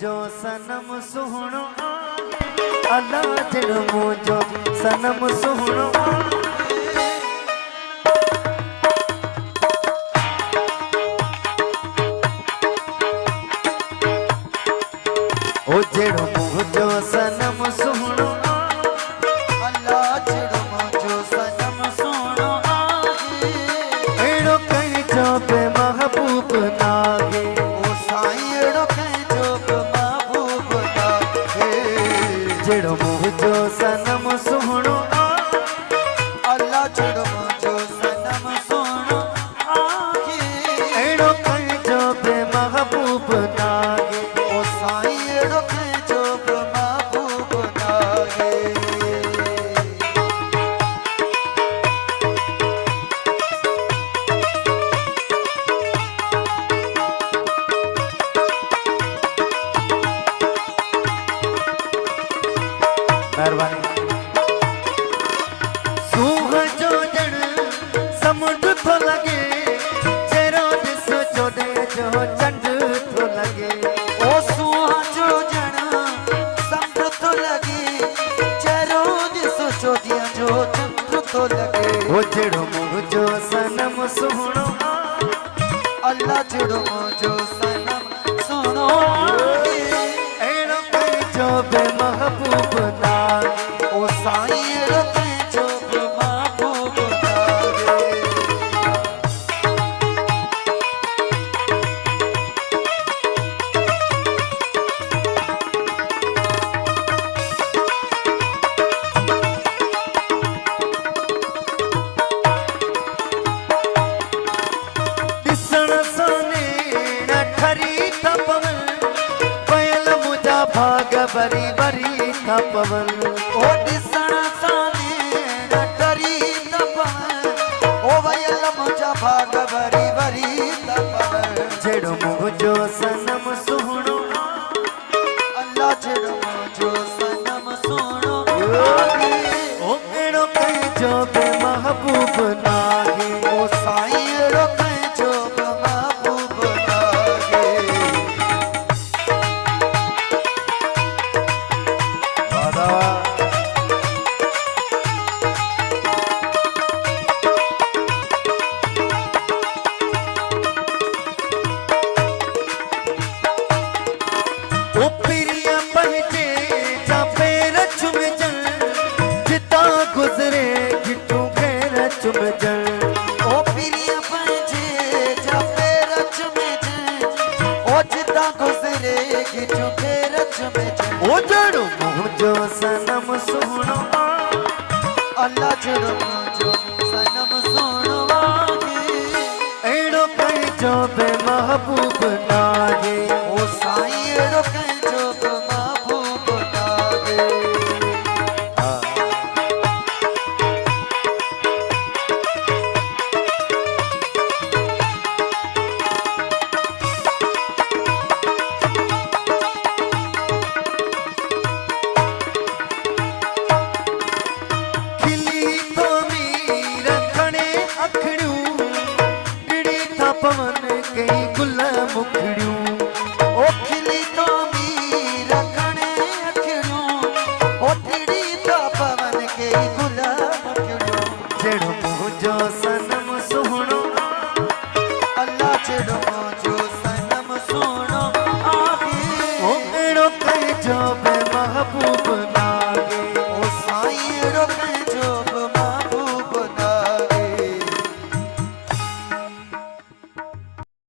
जो सनम सुहणो अल्लाह जन्मो जो सनम सुहणो ओ जन्मो जो सनम सुहणो अल्लाह जन्मो जो सनम सुहणो एड़ो कहीं जो पे महबूब नागे ओ साईं एड़ो कहीं जो जड़ो मुझो सनम सुहणो अल्लाह जड़ो मुझो सनम सुहणो एड़ो कहीं जो बे महबूब नागे ओ साईं एड़ो कहीं जो बे महबूब नागे मेहरबानी सूह जो जण समुंड थो लगे चेरो दिसो चोडे जो चंड थो लगे ओ सूह जो जण समुंड थो लगे चेरो दिसो चोडिया जो चंड थो लगे ओ जड़ो मुझो सनम सुहणो अल्लाह जड़ो मुझो सनम सुहणो एड़ो कहीं जो बे महबूब ना बरी बरी था पवन ओ दिसण साने डरी था पवन ओ वयल मुझा भाग बरी बरी था पवन जेड़ो मुझो सनम सुहणो अल्लाह जेड़ो मुझो सनम सुहणो ओ एड़ो कहीं जो बे महबूब नागे ओ साईं एड़ो कहीं जो बे महबूब नागे ओ जड़ो मुझो सनम सुहणो अल्लाह जड़ो मुझो सनम सुहणो एड़ो कहीं जो बे महबूब नागे ओ साईं एड़ो कहीं जो बे महबूब नागे पवन कई गुल मुखड़ियूं ओ खिली तो मीर खणे अखड़ियूं ओ टिड़ी तो पवन कई गुल मुखड़ियूं जेड़ो मुझो